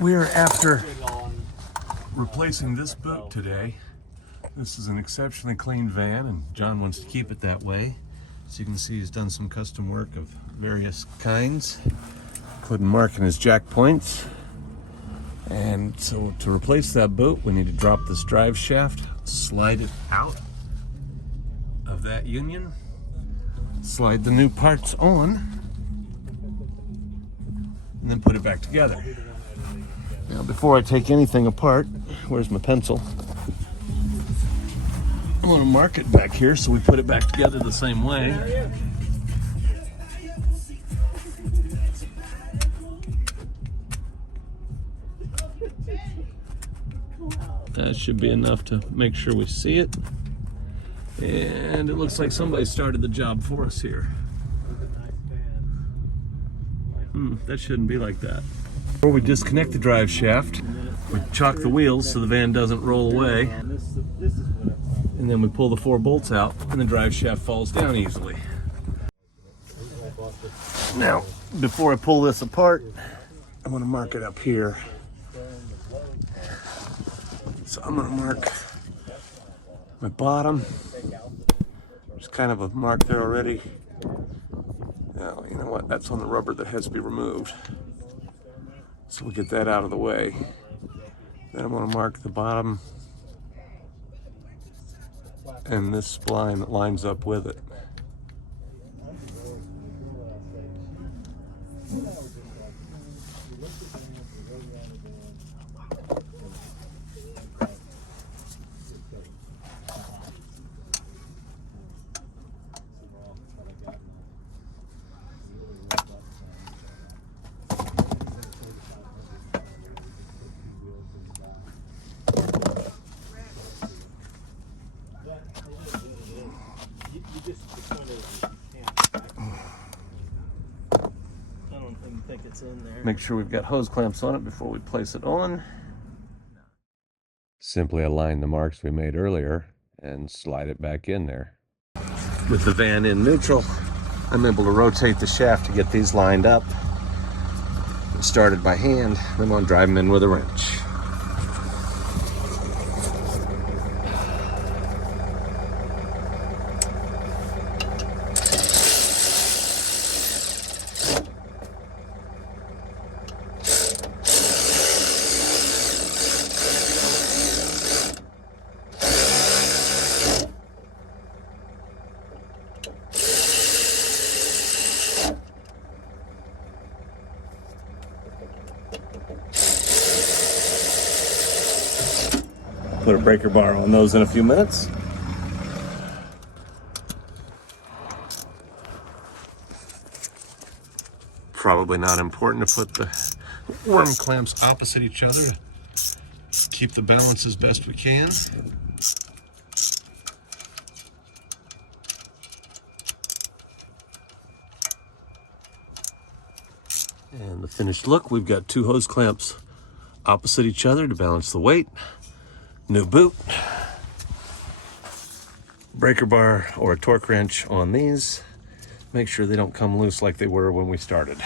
We're after replacing this boot today. This is an exceptionally clean van, and John wants to keep it that way. So you can see he's done some custom work of various kinds, including marking his jack points. And so to replace that boot, we need to drop this drive shaft, slide it out of that union, slide the new parts on, and then put it back together. Now, before I take anything apart, where's my pencil? I'm going to mark it back here so we put it back together the same way. That should be enough to make sure we see it. And it looks like somebody started the job for us here. That shouldn't be like that. Before we disconnect the drive shaft, we chock the wheels so the van doesn't roll away. And then we pull the 4 bolts out and the drive shaft falls down easily. Now, before I pull this apart, I'm going to mark it up here. So I'm going to mark my bottom. There's kind of a mark there already. Now, you know what? That's on the rubber that has to be removed. So we'll get that out of the way. Then I'm going to mark the bottom and this spline that lines up with it. Make sure we've got hose clamps on it before we place it on. Simply align the marks we made earlier and slide it back in there. With the van in neutral, I'm able to rotate the shaft to get these lined up. Started by hand, then I'm going to drive them in with a wrench. Put a breaker bar on those in a few minutes. Probably not important to put the worm clamps opposite each other. Keep the balance as best we can. And the finished look, we've got 2 hose clamps opposite each other to balance the weight. New boot, breaker bar or a torque wrench on these. Make sure they don't come loose like they were when we started.